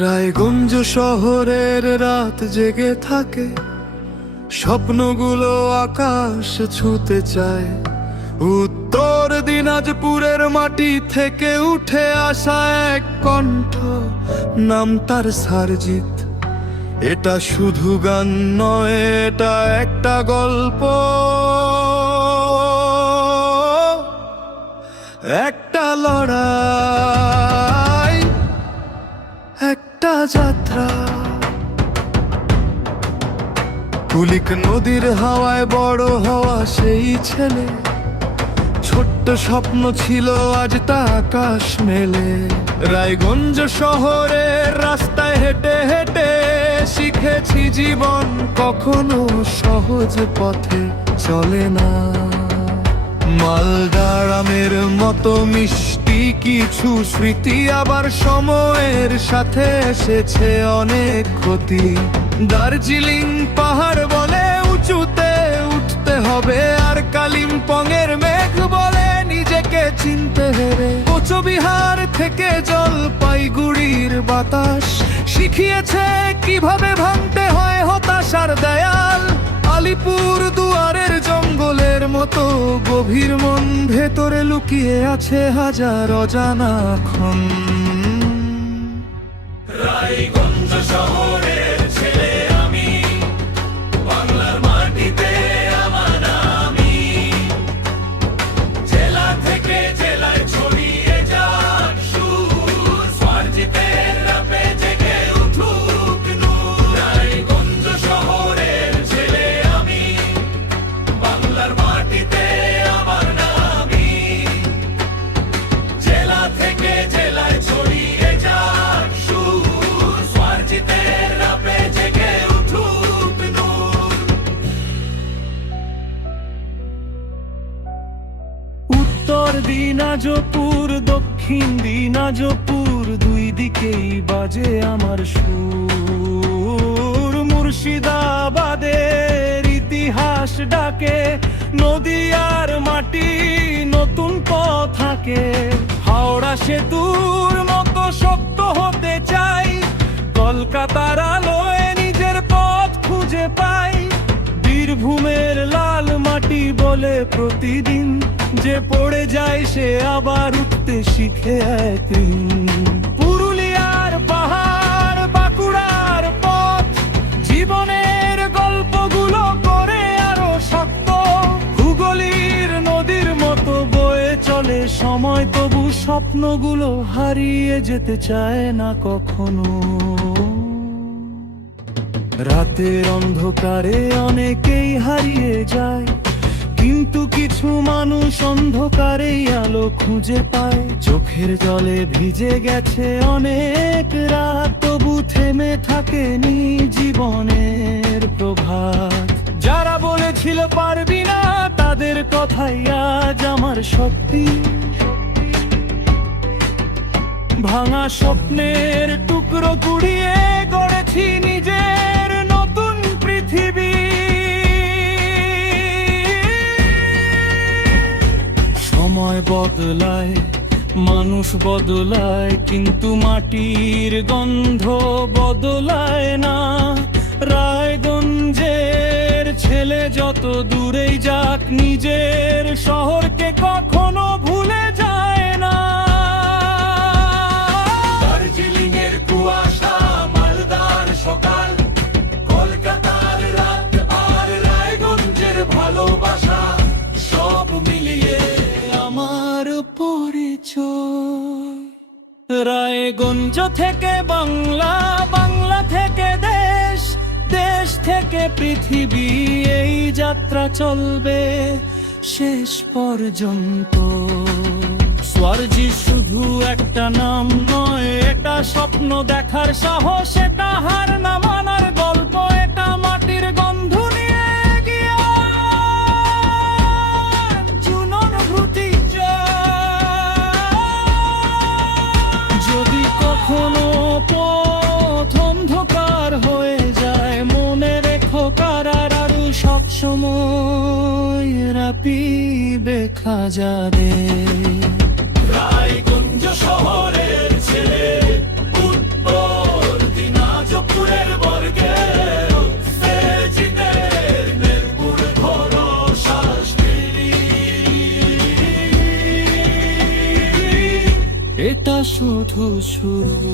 রায়গঞ্জ শহরের রাত জেগে থাকে, স্বপ্নগুলো আকাশ ছুঁতে চায়। উত্তর দিনাজপুরের মাটি থেকে উঠে আসা এক কণ্ঠ, নাম তার সারজিৎ। এটা শুধু গান নয়, এটা একটা গল্প, একটা লড়াই, একটা যাত্রা। কুলিক নদীর হাওয়ায় বড় হওয়া সেই ছেলে, ছোট্ট স্বপ্ন ছিল আজ তা আকাশ মেলে। রায়গঞ্জ শহরের রাস্তায় হেঁটে হেঁটে শিখেছি জীবন কখনো সহজ পথে চলে না। মালদার আমের মতো মিষ্টি কিছু স্মৃতি, আবার সময়ের সাথে এসেছে অনেক ক্ষতি। দার্জিলিং পাহাড় বলে উঁচুতে উঠতে হবে, আর কালিম্পংয়ের মেঘ বলে নিজেকে চিনতে হেরে। কোচবিহার থেকে জলপাইগুড়ির বাতাস শিখিয়েছে কিভাবে ভাঙতে হয় হতাশার দেয়াল। আলিপুর দুয়ারের জঙ্গলের মতো গভীর মন, ভেতরে লুকিয়ে আছে হাজার অজানা ক্ষণ। রায়গঞ্জ শহরের ছেলে আমি, বাংলার মাটিতে আমার নামি। জেলা থেকে জেলায় ছড়িয়ে যাক সুর, সারজিতের রাপে জেগে উঠুক নূর। রায়গঞ্জ শহরের ছেলে আমি, বাংলার মাটিতে আমার নামি। জেলা থেকে জেলায় ছড়িয়ে যাক সুর, সারজিতের রাপে জেগে উঠুক নূর। উত্তর দিনাজপুর দক্ষিণ দিনাজপুর, দুই দিকেই বাজে আমার সুর। মুর্শিদাবাদের ইতিহাস ডাকে, নদিয়ার মাটি নতুন পথ আঁকে। হাওড়া সেতুর মতো শক্ত হতে চাই, কলকাতার আলোয় নিজের পথ খুঁজে পাই। বীরভূমের লাল মাটি বলে প্রতিদিন, যে পড়ে যায় সে আবার উঠতে শিখে একদিন। পুরুলিয়ার পাহাড় বাঁকুড়ার পথ, জীবনের গল্পগুলো করে আরো শক্ত। হুগলির নদীর মতো বয়ে চলে সময়, তবু স্বপ্নগুলো হারিয়ে যেতে চায় না কখনো। রাতের অন্ধকারে অনেকেই হারিয়ে যায়, কিন্তু কিছু মানুষ অন্ধকারেই আলো খুঁজে পায়। চোখের জলে ভিজে গেছে অনেক রাত, তবু থেমে থাকেনি জীবনের প্রভাত। যারা বলেছিল পারবি না, তাদের কথাই আজ আমার শক্তি। ভাঙা স্বপ্নের টুকরো কুড়িয়ে গড়েছি নিজের নতুন পৃথিবী। সময় বদলায়, মানুষ বদলায়, কিন্তু মাটির গন্ধ বদলায় না। রায়গঞ্জের ছেলে যত দূরেই যাক, নিজের শহরকে কখনো ভুলে যায় না। দার্জিলিংয়ের কুয়াশা, মালদার সকাল, কলকাতার রাত, আর রায়গঞ্জের ভালোবাসা, সব মিলিয়ে আমার পরিচয়। রায়গঞ্জ থেকে বাংলা, বাংলা থেকে দেশ, দেশ থেকে পৃথিবী, এই যাত্রা চলবে শেষ পর্যন্ত। সারজিৎ শুধু একটা নাম নয়, এটা স্বপ্ন দেখার সাহস, এটা হার না মানার গল্প, এটা মাটির গন্ধ নিয়ে এগিয়ে জুননুভূতি যদি কখনো পথ অন্ধকার হয়ে যায়, মনে রেখো কারার আরো সবসময় রাপি দেখা যাবে। রায়গঞ্জ শহরের ছেলে, উত্তর শুধু শুরু।